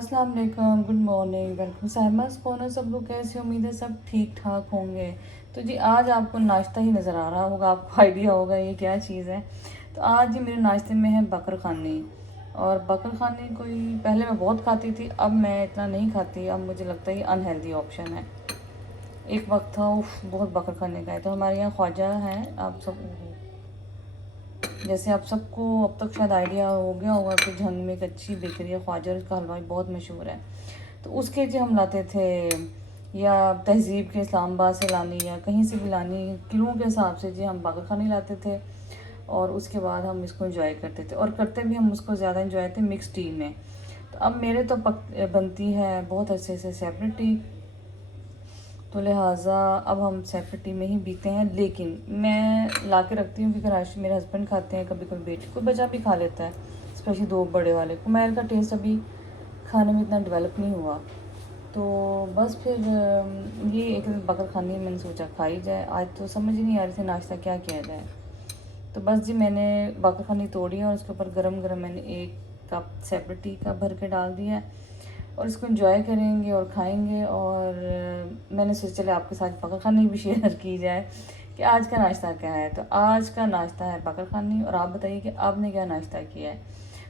अस्सलाम वालेकुम, good morning, welcome साहिबास कौन है सब लोग, कैसे उम्मीद है सब ठीक ठाक होंगे। तो जी आज आपको नाश्ता ही नज़र आ रहा होगा, आपको आइडिया होगा ये क्या चीज़ है। तो आज जी मेरे नाश्ते में है बकर खानी। और बकर खानी कोई पहले मैं बहुत खाती थी, अब मैं इतना नहीं खाती। अब मुझे लगता है ये अनहेल्दी ऑप्शन है। एक वक्त था उफ बहुत बकर खाने का है। तो हमारे यहाँ ख्वाजा हैं, आप सब जैसे आप सबको अब तक शायद आइडिया हो गया होगा कि झंग में एक अच्छी बेकरी है ख्वाजा, उसका हलवाई बहुत मशहूर है। तो उसके जो हम लाते थे, या तहज़ीब के इस्लामाबाद से लानी या कहीं से भी लानी, किलों के हिसाब से जी हम बागर खानी लाते थे। और उसके बाद हम इसको इंजॉय करते थे, और करते भी हम उसको ज़्यादा इंजॉय थे मिक्स टी में। तो अब मेरे तो बनती है बहुत अच्छे से सेपरेट टी, तो लिहाजा अब हम सेपरेट टी में ही पीते हैं। लेकिन मैं ला के रखती हूँ क्योंकि मेरे हस्बैंड खाते हैं, कभी कभी बेटी, कोई बच्चा भी खा लेता है, स्पेशली दो बड़े वाले। कुमैर का टेस्ट अभी खाने में इतना डेवलप नहीं हुआ, तो बस फिर ये एक बकर खानी मैंने सोचा खाई जाए। आज तो समझ ही नहीं आ रही थी नाश्ता क्या किया जाए। तो बस जी मैंने बकर खानी तोड़ी और उसके ऊपर गरम गरम मैंने एक कप सेपरेट टी का भर के डाल दिया है, और इसको एंजॉय करेंगे और खाएंगे। और मैंने सोचा चले आपके साथ बकर खानी भी शेयर की जाए कि आज का नाश्ता क्या है। तो आज का नाश्ता है बकर खानी, और आप बताइए कि आपने क्या नाश्ता किया है।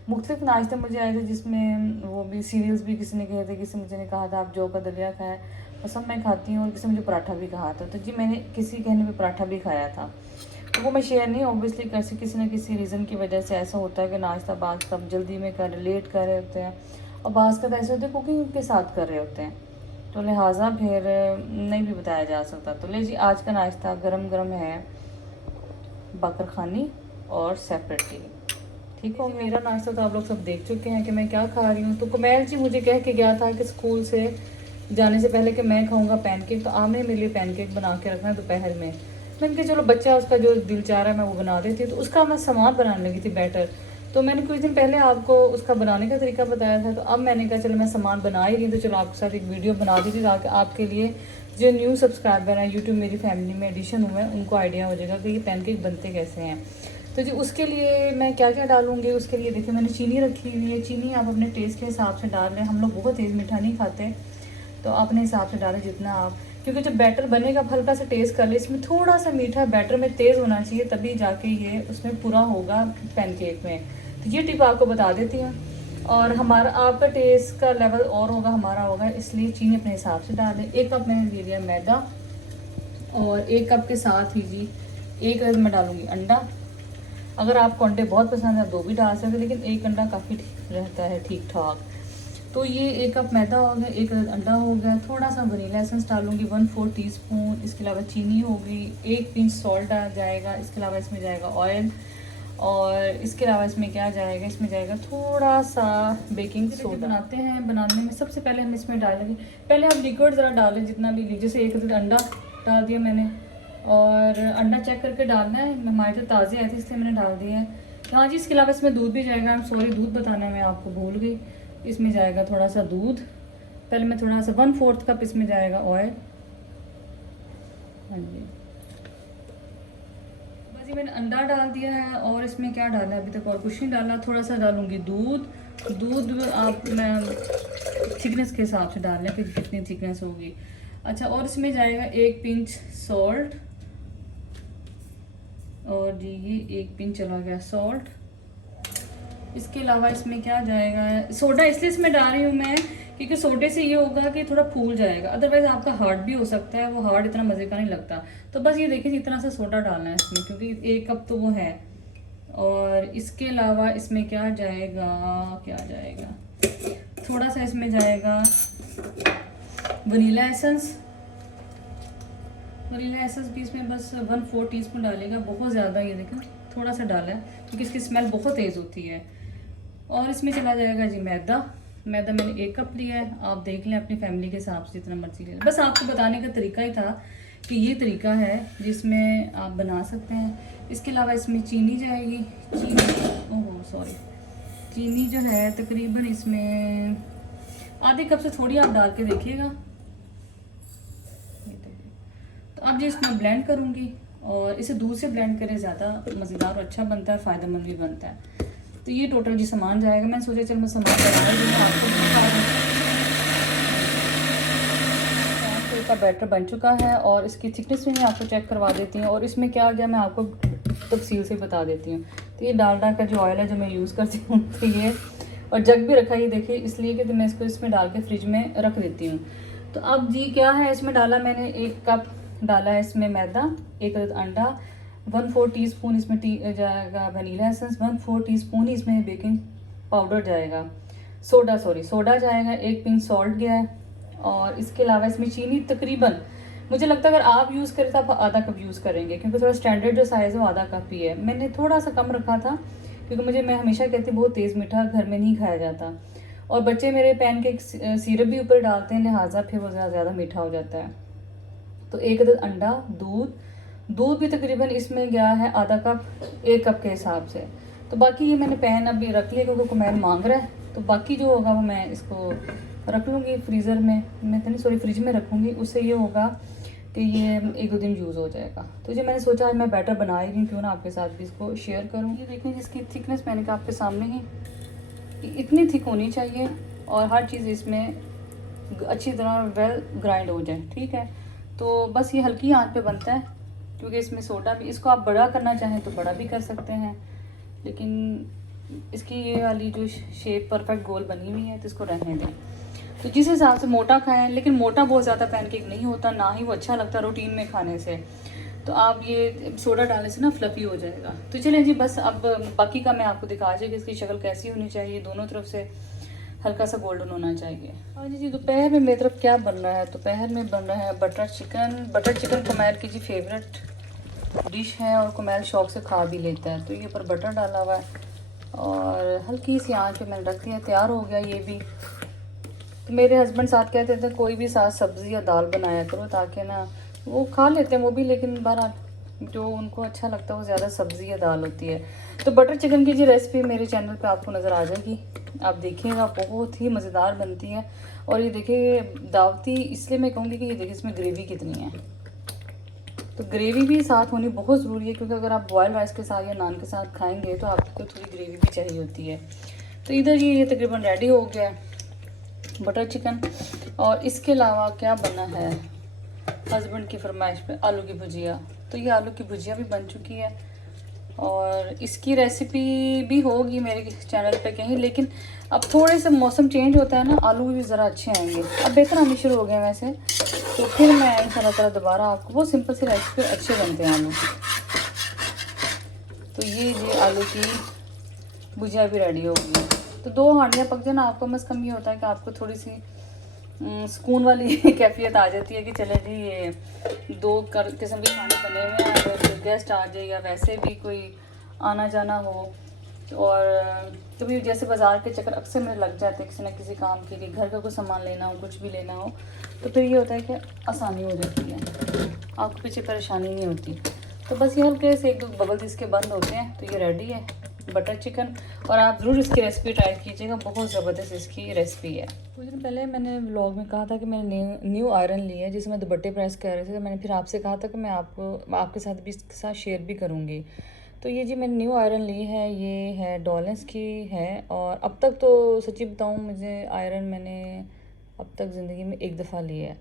मुख्तलिफ नाश्ते मुझे आए थे, जिसमें वो भी सीरियल्स भी किसी ने कहे थे, किसी मुझे ने कहा था आप जौ का दलिया खाएं, और सब मैं खाती हूँ। और किसी मुझे पराठा भी कहा था, तो जी मैंने किसी कहने पे पराठा भी खाया था। तो वो मैं शेयर नहीं ऑब्वियसली कर सकती, किसी न किसी रीज़न की वजह से ऐसा होता है कि नाश्ता बाज सब जल्दी में कर लेट कर रहे होते हैं, और बाज़ का ऐसे होते हैं कुकिंग के साथ कर रहे होते हैं, तो लिहाजा फिर नहीं भी बताया जा सकता। तो ले जी आज का नाश्ता गरम गरम है बकर खानी और सेपरेट टी। ठीक हो, मेरा नाश्ता तो आप लोग सब देख चुके हैं कि मैं क्या खा रही हूँ। तो कुमैर जी मुझे कह के गया था कि स्कूल से जाने से पहले कि मैं खाऊंगा पैनकेक, तो आपने मेरे लिए पैनकेक बना के रखना है दोपहर में। मैंने कहा चलो बच्चा उसका जो दिल चाह रहा है मैं वो बना देती हूँ। तो उसका मैं सामान बनाने लगी थी बैटर, तो मैंने कुछ दिन पहले आपको उसका बनाने का तरीका बताया था। तो अब मैंने कहा चलो मैं सामान बना ही रही हूँ, तो चलो आपके साथ एक वीडियो बना दी थी ताकि आपके लिए जो न्यू सब्सक्राइबर हैं, यूट्यूब मेरी फैमिली में एडिशन हुए हैं, उनको आइडिया हो जाएगा कि ये पैनकेक बनते कैसे हैं। तो जी उसके लिए मैं क्या क्या डालूँगी, उसके लिए देखिए मैंने चीनी रखी हुई है। चीनी आप अपने टेस्ट के हिसाब से डाल लें, हम लोग बहुत तेज़ मीठा नहीं खाते, तो अपने हिसाब से डालें जितना आप, क्योंकि जब बैटर बनेगा हल्का सा टेस्ट कर ले, इसमें थोड़ा सा मीठा बैटर में तेज़ होना चाहिए, तभी जाके ये उसमें पूरा होगा पैनकेक में। तो ये टिप आपको बता देती हूँ। और हमारा आपका टेस्ट का लेवल और होगा, हमारा होगा, इसलिए चीनी अपने हिसाब से डालें। 1 कप मैंने ले लिया मैदा, और 1 कप के साथ ही जी 1 अदद मैं डालूँगी अंडा। अगर आपको अंडे बहुत पसंद है 2 भी डाल सकते हैं, लेकिन 1 अंडा काफ़ी रहता है ठीक ठाक। तो ये 1 कप मैदा हो गया, 1 अदद अंडा हो गया, थोड़ा सा वनीला एसेंस डालूंगी 1/4 टीस्पून। इसके अलावा चीनी होगी, 1 पिंच सॉल्ट डाल जाएगा। इसके अलावा इसमें जाएगा ऑयल, और इसके अलावा इसमें क्या जाएगा, इसमें जाएगा थोड़ा सा बेकिंग सोडा। बनाते हैं, बनाने में सबसे पहले हम इसमें डालेंगे, पहले आप लिक्विड ज़रा डालें जितना भी लीजिए। जैसे 1 अदद अंडा डाल दिया मैंने, और अंडा चेक करके डालना है, हमारे तो ताज़े आए थे इसलिए मैंने डाल दिया है। हाँ जी, इसके अलावा इसमें दूध भी जाएगा। सॉरी दूध बताना मैं आपको भूल गई, इसमें जाएगा थोड़ा सा दूध। पहले मैं थोड़ा सा 1/4 कप इसमें जाएगा ऑयल। हाँ जी, बस ये मैंने अंडा डाल दिया है, और इसमें क्या डाला है अभी तक और कुछ नहीं डाला। थोड़ा सा डालूंगी दूध। दूध आप मैं थिकनेस के हिसाब से डाल लें कि कितनी थिकनेस होगी। अच्छा, और इसमें जाएगा 1 पिंच सॉल्ट, और जी ये 1 पिंच चला गया सॉल्ट। इसके अलावा इसमें क्या जाएगा, सोडा इसलिए इसमें डाल रही हूँ मैं क्योंकि सोडे से ये होगा कि थोड़ा फूल जाएगा, अदरवाइज आपका हार्ड भी हो सकता है, वो हार्ड इतना मज़े का नहीं लगता। तो बस ये देखिए इतना सा सोडा डालना है इसमें, क्योंकि 1 कप तो वो है। और इसके अलावा इसमें क्या जाएगा, क्या जाएगा, थोड़ा सा इसमें जाएगा वनीला एसेंस। वनीला एसेंस भी इसमें बस 1/4 टीस्पून डालेगा, बहुत ज़्यादा, ये देखें थोड़ा सा डाला है क्योंकि इसकी स्मेल बहुत तेज़ होती है। और इसमें चला जाएगा जी मैदा। मैदा मैंने 1 कप लिया है, आप देख लें अपनी फैमिली के हिसाब से जितना मर्जी ले लें। बस आपको बताने का तरीका ही था कि ये तरीका है जिसमें आप बना सकते हैं। इसके अलावा इसमें चीनी जाएगी, चीनी, ओह सॉरी, चीनी जो है तकरीबन इसमें आधे कप से थोड़ी आप डाल के देखिएगा। तो अब जी इसमें ब्लेंड करूँगी, और इसे दूध से ब्लेंड करें ज़्यादा मज़ेदार और अच्छा बनता है, फ़ायदेमंद भी बनता है। तो ये टोटल जी सामान जाएगा। मैंने सोचा चल मैं सामान बना दूँ, आपको का बैटर बन चुका है और इसकी थिकनेस भी मैं आपको चेक करवा देती हूँ और इसमें क्या गया मैं आपको तफसील से बता देती हूँ। तो ये डालडा का जो ऑयल है जो मैं यूज़ करती हूँ तो ये, और जग भी रखा, ये देखिए इसलिए कि तो मैं इसको इसमें डाल के फ्रिज में रख देती हूँ। तो अब जी क्या है इसमें डाला मैंने, 1 कप डाला है इसमें मैदा, 1 अदद अंडा, 1/4 टीस्पून इसमें जाएगा वनीला एसेंस, 1/4 टीस्पून इसमें बेकिंग पाउडर जाएगा, सोडा जाएगा, 1 पिंच सॉल्ट गया है। और इसके अलावा इसमें चीनी तकरीबन, मुझे लगता है अगर आप यूज़ करें तो आप आधा कप यूज़ करेंगे, क्योंकि थोड़ा स्टैंडर्ड जो साइज़ है वो आधा कप ही है। मैंने थोड़ा सा कम रखा था क्योंकि मैं हमेशा कहती हूँ बहुत तेज़ मीठा घर में नहीं खाया जाता, और बच्चे मेरे पैनकेक सिरप भी ऊपर डालते हैं, लिहाजा फिर वो ज़्यादा मीठा हो जाता है। तो 1 अदद अंडा, दूध भी तकरीबन इसमें गया है आधा कप, 1 कप के हिसाब से। तो बाकी ये मैंने पैन अभी रख लिया क्योंकि कुमैन मांग रहा है, तो बाकी जो होगा वो मैं इसको रख लूँगी फ्रीज़र में, मैं तो नहीं सॉरी फ्रिज में रखूँगी। उससे ये होगा कि ये 1-2 दिन यूज़ हो जाएगा। तो ये मैंने सोचा आज मैं बैटर बना ही रही हूँ, क्यों ना आपके साथ भी इसको शेयर करूँ। ये देखें जिसकी थिकनेस मैंने कहा आपके सामने ही इतनी थिक होनी चाहिए और हर चीज़ इसमें अच्छी तरह वेल ग्राइंड हो जाए, ठीक है। तो बस ये हल्की आंच पे बनता है क्योंकि इसमें सोडा भी, इसको आप बड़ा करना चाहें तो बड़ा भी कर सकते हैं, लेकिन इसकी ये वाली जो शेप परफेक्ट गोल बनी हुई है तो इसको रहने दें। तो जिस हिसाब से मोटा खाएं, लेकिन मोटा बहुत ज़्यादा पैनकेक नहीं होता, ना ही वो अच्छा लगता रूटीन में खाने से। तो आप ये सोडा डालने से ना फ्लफी हो जाएगा। तो चलें जी, बस अब बाकी का मैं आपको दिखा चाहिए कि इसकी शक्ल कैसी होनी चाहिए, दोनों तरफ से हल्का सा गोल्डन होना चाहिए। हाँ जी दोपहर में मेरी तरफ क्या बन रहा है, दोपहर में बन रहा है बटर चिकन कुमैर की जी फेवरेट डिश है और कुमैर शौक से खा भी लेता है। तो ये ऊपर बटर डाला हुआ है और हल्की सी आंच पे मैंने रख दिया, तैयार हो गया ये भी। तो मेरे हस्बैंड साथ कहते थे कोई भी साथ सब्ज़ी या दाल बनाया करो ताकि ना, वो खा लेते हैं वो भी, लेकिन बहरहाल जो उनको अच्छा लगता है वो ज़्यादा सब्ज़ी या दाल होती है। तो बटर चिकन की जी रेसिपी मेरे चैनल पे आपको नज़र आ जाएगी, आप देखिएगा, बहुत ही मज़ेदार बनती है। और ये देखिए दावती इसलिए मैं कहूँगी कि ये देखिए इसमें ग्रेवी कितनी है, तो ग्रेवी भी साथ होनी बहुत ज़रूरी है, क्योंकि अगर आप बॉयल राइस के साथ या नान के साथ खाएंगे तो आपको थोड़ी ग्रेवी भी चाहिए होती है। तो इधर ये तकरीबन रेडी हो गया है बटर चिकन। और इसके अलावा क्या बना है हस्बैंड की फरमाइश पे, आलू की भुजिया। तो ये आलू की भुजिया भी बन चुकी है और इसकी रेसिपी भी होगी मेरे चैनल पे कहीं, लेकिन अब थोड़े से मौसम चेंज होता है ना, आलू भी ज़रा अच्छे आएंगे, अब बेहतर आने शुरू हो गए वैसे। तो फिर मैं इंशाल्लाह ताला दोबारा आपको, बहुत सिंपल सी रेसिपी, अच्छे बनते हैं आलू। तो ये आलू की भुजिया भी रेडी हो गई। तो 2 हांडियाँ पक जाना, आपको बस कम ये होता है कि आपको थोड़ी सी सुकून वाली कैफियत आ जाती है कि चले जी ये 2 किस्म के खाने बने हुए हैं, अगर गेस्ट आ जाए या वैसे भी कोई आना जाना हो। और कभी जैसे बाज़ार के चक्कर अक्सर मेरे लग जाते हैं किसी न किसी काम के लिए, घर का कुछ सामान लेना हो, कुछ भी लेना हो, तो फिर ये होता है कि आसानी हो जाती है, आपको पीछे परेशानी नहीं होती। तो बस ये हल्के से 1-2 बबल्स इसके बंद होते हैं। तो ये रेडी है बटर चिकन, और आप ज़रूर इसकी रेसिपी ट्राई कीजिएगा, बहुत ज़बरदस्त इसकी रेसिपी है। कुछ दिन पहले मैंने व्लॉग में कहा था कि मैंने न्यू आयरन ली है जिसमें दुपट्टे प्रेस कर रहे थे, तो मैंने फिर आपसे कहा था कि मैं आपके साथ भी इसके साथ शेयर भी करूँगी। तो ये जी मैंने न्यू आयरन ली है, ये है डॉलेंस की है। और अब तक तो सच्ची बताऊँ, मुझे आयरन मैंने अब तक ज़िंदगी में 1 दफ़ा ली है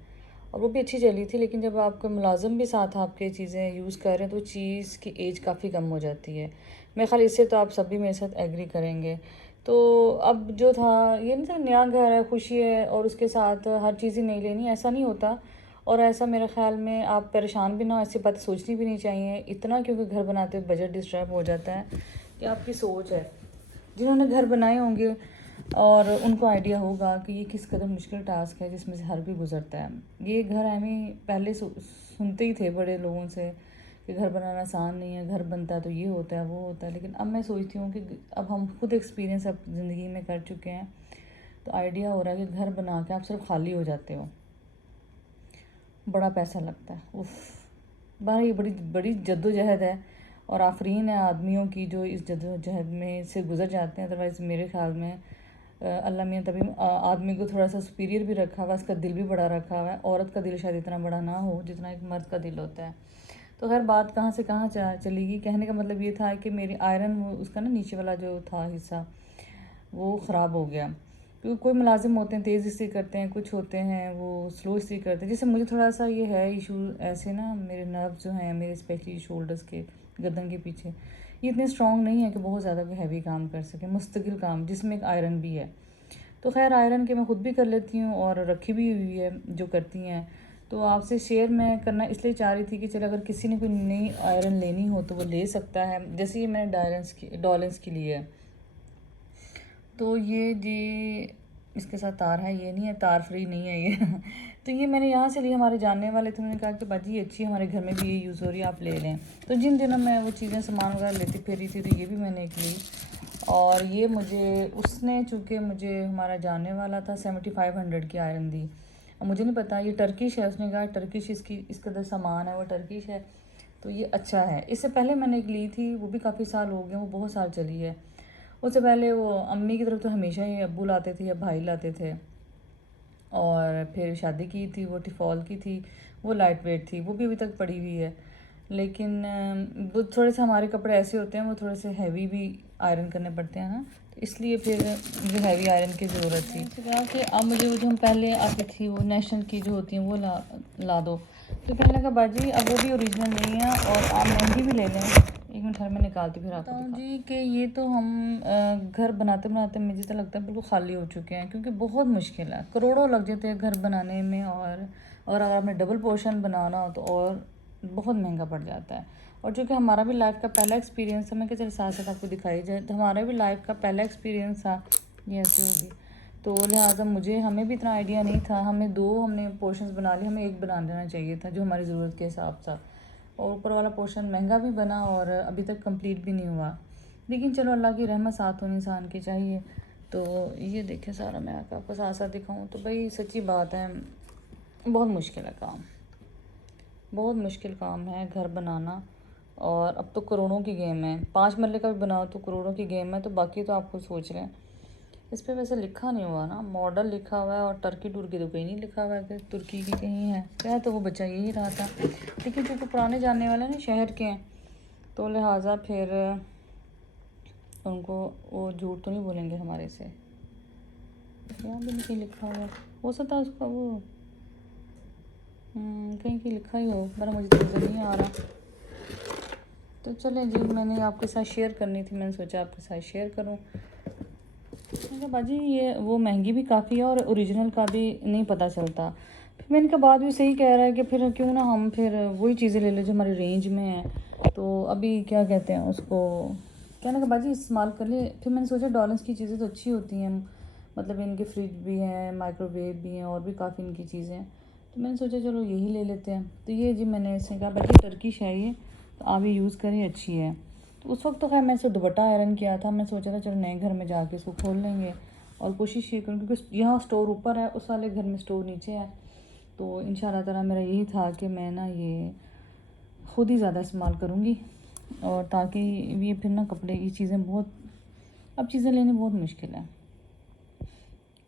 और वो भी अच्छी चली थी, लेकिन जब आपका मुलाजिम भी साथ आपके चीज़ें यूज़ कर रहे हैं तो चीज़ की एज काफ़ी कम हो जाती है। मेरे ख्याल इससे तो आप सभी मेरे साथ एग्री करेंगे। तो अब जो था ये नहीं था, नया घर है, खुशी है और उसके साथ हर चीज़ ही नहीं लेनी, ऐसा नहीं होता। और ऐसा मेरे ख्याल में आप परेशान भी ना हो, ऐसी बातें सोचनी भी नहीं चाहिए इतना, क्योंकि घर बनाते हुए बजट डिस्टर्ब हो जाता है। कि आपकी सोच है, जिन्होंने घर बनाए होंगे और उनको आइडिया होगा कि ये किस कदर मुश्किल टास्क है जिसमें से हर कोई गुजरता है। ये घर हमें पहले सुनते ही थे बड़े लोगों से कि घर बनाना आसान नहीं है, घर बनता है तो ये होता है वो होता है, लेकिन अब मैं सोचती हूँ कि अब हम खुद एक्सपीरियंस अब ज़िंदगी में कर चुके हैं, तो आइडिया हो रहा है कि घर बना के आप सिर्फ खाली हो जाते हो, बड़ा पैसा लगता है, उफ। बाहर ये बड़ी बड़ी जद्दोजहद है और आफरीन है आदमियों की जो इस जद्दोजहद में से गुजर जाते हैं। अदरवाइज़ मेरे ख्याल में अल्लाह मियाँ तभी आदमी को थोड़ा सा सुपीरियर भी रखा हुआ है, उसका दिल भी बड़ा रखा हुआ है। औरत का दिल शायद इतना बड़ा ना हो जितना एक मर्द का दिल होता है। तो खैर बात कहाँ से कहाँ चलेगी, कहने का मतलब ये था कि मेरी आयरन, उसका ना नीचे वाला जो था हिस्सा वो ख़राब हो गया। क्योंकि कोई मुलाजिम होते हैं तेज़ इसलिए करते हैं, कुछ होते हैं वो स्लो इसलिए करते हैं। जैसे मुझे थोड़ा सा ये है इशू ऐसे ना, मेरे नर्व जो हैं मेरे स्पेशली शोल्डर्स के, गर्दन के पीछे, ये इतने स्ट्रॉन्ग नहीं है कि बहुत ज़्यादा कोई हैवी काम कर सके, मुस्तकिल काम जिसमें एक आयरन भी है। तो खैर आयरन के मैं ख़ुद भी कर लेती हूँ और रखी भी हुई है जो करती हैं। तो आपसे शेयर मैं करना इसलिए चाह रही थी कि चलो अगर किसी ने कोई नई आयरन लेनी हो तो वो ले सकता है। जैसे ये मैंने डॉलेंस की ली है, तो ये जी इसके साथ तार है, ये नहीं है, तार फ्री नहीं है ये तो ये मैंने यहाँ से ली, हमारे जानने वाले थे, उन्होंने कहा कि बाजी ये अच्छी है, हमारे घर में भी ये यूज़ हो रही है, आप ले लें। तो जिन दिनों मैं वो चीज़ें सामान वगैरह लेती फिर रही थी तो ये भी मैंने एक ली। और ये मुझे उसने चूँकि मुझे हमारा जानने वाला था 7500 की आयरन दी। अब मुझे नहीं पता, ये टर्किश है, उसने कहा टर्किश इसकी इस कदर सामान है, वो टर्किश है तो ये अच्छा है। इससे पहले मैंने एक ली थी, वो भी काफ़ी साल हो गए, वो बहुत साल चली है। उससे पहले वो अम्मी की तरफ तो हमेशा ही अब्बू लाते थे या भाई लाते थे, और फिर शादी की थी वो टिफॉल की थी, वो लाइट वेट थी, वो भी अभी तक पड़ी हुई है। लेकिन वो थोड़े से हमारे कपड़े ऐसे होते हैं वो थोड़े से हैवी भी आयरन करने पड़ते हैं ना, तो इसलिए फिर मुझे हैवी आयरन की ज़रूरत थी। तो कहा कि अब मुझे वो जो हम पहले आती थी वो नेशनल की जो होती हैं वो ला दो। तो कहने लगा बाजी अब वो भी ओरिजिनल नहीं है और आप महंगी भी ले लें। एक मिनट हर मैं निकालती फिर आपको बताऊँ जी कि ये तो हम घर बनाते बनाते मुझे तो लगता है बिल्कुल खाली हो चुके हैं, क्योंकि बहुत मुश्किल है, करोड़ों लग जाते हैं घर बनाने में, और अगर आपने डबल पोर्शन बनाना हो तो और बहुत महंगा पड़ जाता है। और चूँकि हमारा भी लाइफ का पहला एक्सपीरियंस था, मैं चलो साथ साथ आपको दिखाई जाए, तो हमारा भी लाइफ का पहला एक्सपीरियंस था, ये ऐसी होगी। तो लिहाजा हमें भी इतना आइडिया नहीं था, हमने पोर्शंस बना लिए, हमें एक बना लेना चाहिए था जो हमारी ज़रूरत के हिसाब था। और ऊपर वाला पोर्शन महंगा भी बना और अभी तक कंप्लीट भी नहीं हुआ, लेकिन चलो अल्लाह की रहमत साथ होनी इंसान की चाहिए। तो ये देखें सारा मैं आपको साथ साथ दिखाऊँ तो भाई सच्ची बात है, बहुत मुश्किल है काम, बहुत मुश्किल काम है घर बनाना। और अब तो करोड़ों की गेम है, 5 मरले का भी बनाओ तो करोड़ों की गेम है, तो बाकी तो आपको सोच रहे हैं। इस पर वैसे लिखा नहीं हुआ ना, मॉडल लिखा हुआ है, और टर्की टुर्की तो कहीं नहीं लिखा हुआ है कि तुर्की की कहीं है क्या, तो वो बच्चा यही रहा था। लेकिन चूँकि पुराने जानने वाले ना शहर के हैं, तो लिहाजा फिर उनको वो झूठ तो नहीं बोलेंगे हमारे से। यहाँ भी नहीं लिखा हुआ, हो सकता है उसका वो कहीं की लिखा ही हो, पर मुझे तो नज़र नहीं आ रहा। तो चलें जी, मैंने आपके साथ शेयर करनी थी, मैंने सोचा आपके साथ शेयर करूं। मैंने कहा बाजी ये वो महंगी भी काफ़ी है और ओरिजिनल का भी नहीं पता चलता। फिर मैंने कहा बात भी सही कह रहा है कि फिर क्यों ना हम फिर वही चीज़ें ले लें जो हमारी रेंज में है। तो अभी क्या कहते हैं उसको, कहने का बाजी इस्तेमाल कर ले। फिर मैंने सोचा डॉलर्स की चीज़ें तो अच्छी होती हैं, मतलब इनके फ्रिज भी हैं, माइक्रोवेव भी हैं, और भी काफ़ी इनकी चीज़ें हैं, तो मैंने सोचा चलो यही ले लेते हैं। तो ये जी मैंने इसने कहा बाजी टर्किश है ये, तो आप ये यूज़ करें, अच्छी है। तो उस वक्त तो खैर मैं इसे दुपट्टा आयरन किया था, मैं सोचा था चलो नए घर में जाके इसको खोल लेंगे और कोशिश ये करूँ, क्योंकि यहाँ स्टोर ऊपर है, उस वाले घर में स्टोर नीचे है। तो इंशाल्लाह ताला मेरा यही था कि मैं ना ये ख़ुद ही ज़्यादा इस्तेमाल करूँगी, और ताकि ये फिर ना कपड़े की चीज़ें बहुत, अब चीज़ें लेनी बहुत मुश्किल है।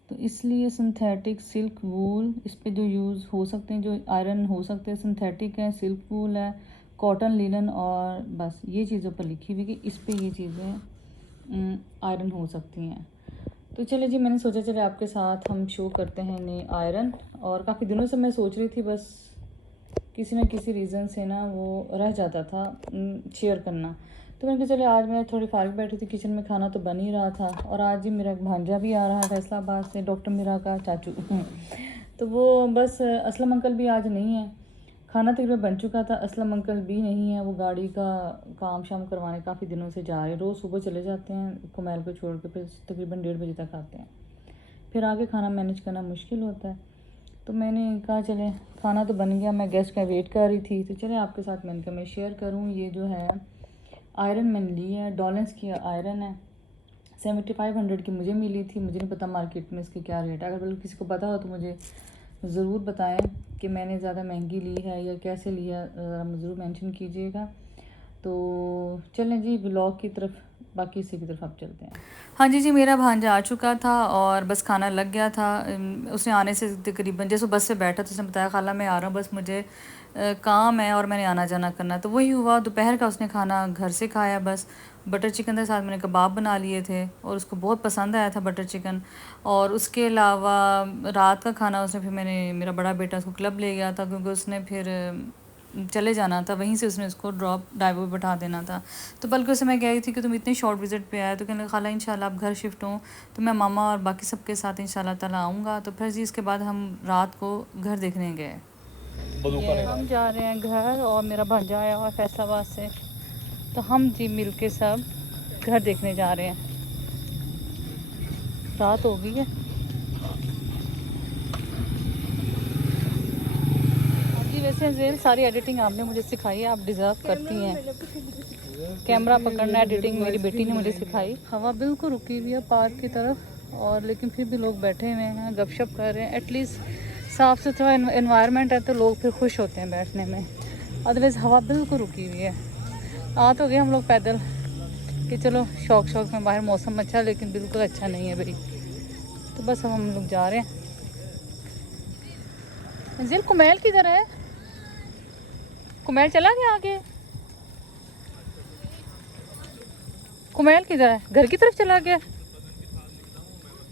तो इसलिए सिंथेटिक सिल्क वूल इस पे जो यूज़ हो सकते हैं, जो आयरन हो सकते हैं, सिंथेटिक है, सिल्क वूल है, कॉटन लिनन, और बस ये चीज़ों पर लिखी हुई कि इस पे ये चीज़ें आयरन हो सकती हैं। तो चले जी, मैंने सोचा चले आपके साथ हम शो करते हैं नए आयरन। और काफ़ी दिनों से मैं सोच रही थी, बस किसी न किसी रीज़न से ना वो रह जाता था शेयर करना। तो मैंने कहा चले आज मैं थोड़ी फारिग बैठी थी, किचन में खाना तो बन ही रहा था, और आज ही मेरा भांजा भी आ रहा है फैसलाबाद से, डॉक्टर मीरा का चाचू तो वो बस असलम अंकल भी आज नहीं है, खाना तकरीबन बन चुका था, असलम अंकल भी नहीं है, वो गाड़ी का काम शाम करवाने काफ़ी दिनों से जा रहे हैं, रोज़ सुबह चले जाते हैं कुमैल को छोड़ के, फिर तकरीबन 1:30 बजे तक आते हैं, फिर आके खाना मैनेज करना मुश्किल होता है। तो मैंने कहा चले खाना तो बन गया, मैं गेस्ट का वेट कर रही थी, तो चले आपके साथ मैंने कहा मैं शेयर करूँ। ये जो है आयरन मैंने ली है, डॉलेंस की आयरन है, 7500 की मुझे मिली थी, मुझे नहीं पता मार्केट में इसके क्या रेट है, अगर किसी को पता हो तो मुझे ज़रूर बताएं कि मैंने ज़्यादा महंगी ली है या कैसे लिया, ज़रूर मेंशन कीजिएगा। तो चलें जी व्लॉग की तरफ, बाकी इसी की तरफ आप चलते हैं। हाँ जी, मेरा भांजा आ चुका था और बस खाना लग गया था। उसने आने से तकरीबन जैसे बस से बैठा तो उसने बताया खाला मैं आ रहा हूँ, बस मुझे काम है और मैंने आना जाना करना, तो वही हुआ। दोपहर का उसने खाना घर से खाया बस, बटर चिकन के साथ मैंने कबाब बना लिए थे और उसको बहुत पसंद आया था बटर चिकन। और उसके अलावा रात का खाना उसने फिर मेरा बड़ा बेटा उसको क्लब ले गया था, क्योंकि उसने फिर चले जाना था, वहीं से उसने उसको ड्रॉप ड्राइवर पे बैठा देना था। तो बल्कि उसे मैं कह रही थी कि तुम इतनी शॉर्ट विज़िट पे आए, तो कहने लगा खाला इंशाल्लाह आप घर शिफ्ट हों तो मैं मामा और बाकी सबके साथ इंशाल्लाह ताला आऊँगा। तो फिर जी इसके बाद हम रात को घर देखने गए। हम जा रहे हैं घर और मेरा भांजा आया हुआ फैसलाबाद से, तो हम जी मिल के सब घर देखने जा रहे हैं। रात हो गई है। जी वैसे जेल सारी एडिटिंग आपने मुझे सिखाई है, आप डिज़र्व करती हैं। कैमरा पकड़ना, एडिटिंग मेरी बेटी ने मुझे सिखाई। हवा बिल्कुल रुकी हुई है पार्क की तरफ, और लेकिन फिर भी लोग बैठे हुए हैं, गपशप कर रहे हैं। एटलीस्ट साफ़ सुथरा एनवायरनमेंट है तो लोग फिर खुश होते हैं बैठने में, अदरवाइज़ हवा बिल्कुल रुकी हुई है। आ तो गए हम लोग पैदल कि चलो शौक में बाहर मौसम अच्छा है, लेकिन बिल्कुल अच्छा नहीं है भाई। तो बस अब हम लोग जा रहे हैं। जिल कुमैल किधर है? कुमैल चला गया आगे? कुमैल किधर है? घर की तरफ चला गया?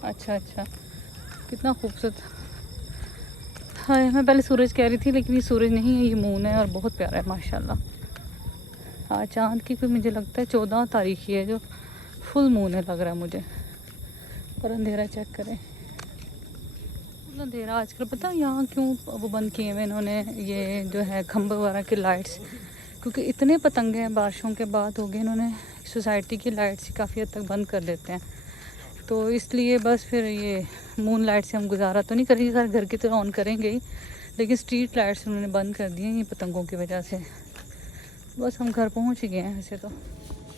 अच्छा अच्छा, कितना खूबसूरत। हाँ मैं पहले सूरज कह रही थी, लेकिन ये सूरज नहीं है, ये मून है और बहुत प्यारा है माशाल्लाह। हाँ चाँद की कोई मुझे लगता है 14 तारीख ही है जो फुल मून है लग रहा है मुझे। पर अंधेरा चेक करें, अंधेरा आजकल। पता है यहाँ क्यों वो बंद किए हुए इन्होंने, ये जो है खंभे वगैरह की लाइट्स, क्योंकि इतने पतंगे हैं बारिशों के बाद हो गए, इन्होंने सोसाइटी की लाइट्स ही काफ़ी हद तक बंद कर देते हैं। तो इसलिए बस फिर ये मून लाइट से हम गुजारा तो नहीं करेंगे, घर की तरह ऑन करेंगे ही, लेकिन स्ट्रीट लाइट्स उन्होंने बंद कर दिए ये पतंगों की वजह से। बस हम घर पहुँच ही गए हैं वैसे तो।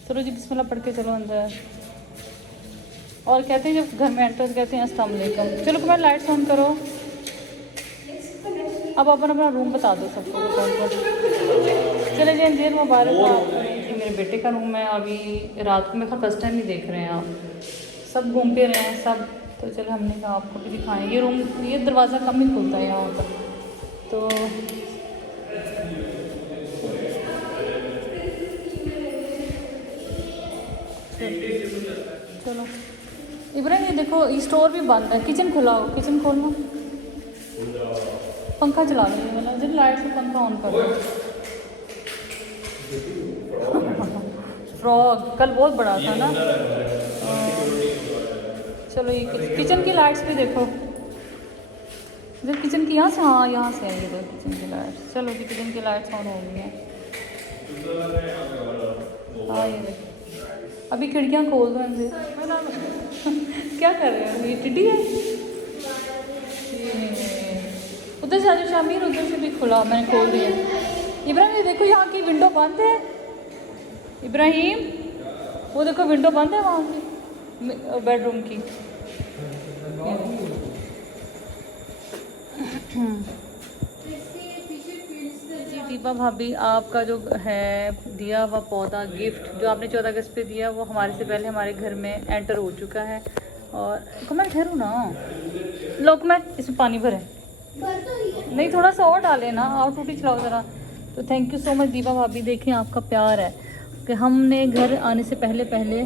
चलो जी बिस्मिल्लाह पढ़ के चलो अंदर। और कहते हैं जब घर में एंटर कहते हैं अस्सलाम वालेकुम। चलो तुम्हारी लाइट्स ऑन करो। अब अपना रूम बता दो सबको कौन कौन। चले जी अंजीर मुबारक हो आपको। ये मेरे बेटे का रूम है। अभी रात को मेरे फर्स्ट टाइम ही देख रहे हैं आप, सब घूम फिर रहे हैं सब। तो चलो हमने कहा आपको भी दिखाएं। ये रूम, ये दरवाज़ा कम ही खुलता है यहाँ पर, तो चलो इब्राहिम ये देखो ये स्टोर भी बंद है। किचन खुला हो, किचन खोलना, पंखा चला लो ये वाला, जब लाइट से पंखा ऑन कर दो। फ्रॉग कल बहुत बड़ा था ना। चलो ये किचन की लाइट्स भी देखो, जब किचन की यहाँ से, हाँ यहाँ से आई है किचन की लाइट्स। चलो जी किचन की लाइट्स ऑन हो गई हैं। हाँ ये देखो, अभी खिड़कियाँ खोल दो इनसे। क्या कर रहे हो? ये टिड्डी है। उधर से आजू शामिर, उधर से भी खुला, मैंने खोल दिया। इब्राहिम ये देखो यहाँ की विंडो बंद है। इब्राहिम वो देखो विंडो बंद है वहाँ की बेडरूम की। जी दीपा भाभी आपका जो है दिया हुआ पौधा गिफ्ट जो आपने 14 अगस्त पे दिया, वो हमारे से पहले हमारे घर में एंटर हो चुका है। और कुमार ठहरू ना, लो कुमार इसमें पानी भरे, नहीं थोड़ा सा और डाले ना, और टूटी चलाओ ज़रा। तो thank you so much Deepa भाभी। देखिए आपका प्यार है कि हमने घर आने से पहले पहले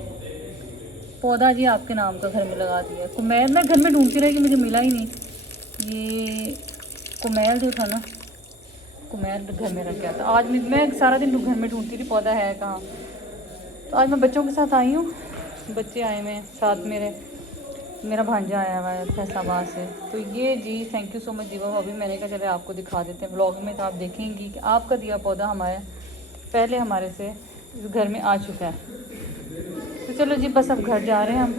पौधा जी आपके नाम का घर में लगा दिया। कुमैल मैं घर में ढूंढती रही कि मुझे मिला ही नहीं। ये कुमैल जो था ना, कुमैल घर में रख गया था। आज मैं सारा दिन घर में ढूंढती थी पौधा है कहाँ। तो आज मैं बच्चों के साथ आई हूँ, बच्चे आए हुए हैं साथ, मेरा भांजा आया हुआ है फैसलाबाद से। तो ये जी थैंक यू सो मच दीवा भाभी। मैंने कहा चले आपको दिखा देते हैं व्लॉग में, तो आप देखेंगी कि आपका दिया पौधा हमारे पहले हमारे से इस घर में आ चुका है। तो चलो जी बस अब घर जा रहे हैं हम।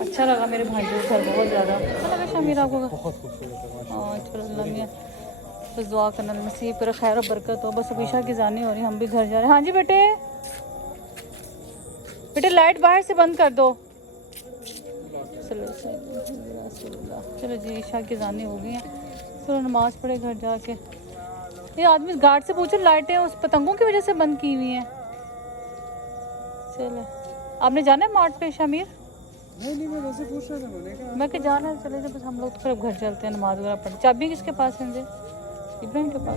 अच्छा लगा मेरे भांजे का घर, बहुत ज़्यादा अच्छा लगा शामिर आपको? बहुत खूबसूरत। हाँ चलो अल्लाह मियां बस दुआ करना नसीब कर, खैर और बरकत हो। बस अभी की जानी हो रही, हम भी घर जा रहे हैं। हाँ जी बेटे, बेटे लाइट बाहर से बंद कर दो। चलो जी ईशा की जानी हो गई है, चलो नमाज़ पढ़े घर जाके। ये आदमी गार्ड से पूछो लाइटें उस पतंगों की वजह से बंद की हुई हैं। चलो आपने जाना है मार्ट पे शामिर? नहीं मैं वैसे पूछ रहा था, मैंने कहा मैं कि जाना है। चले बस हम लोग तो फिर घर चलते हैं, नमाज वगैरह पढ़। चाबी किसके पास है? इब्राहिम के पास।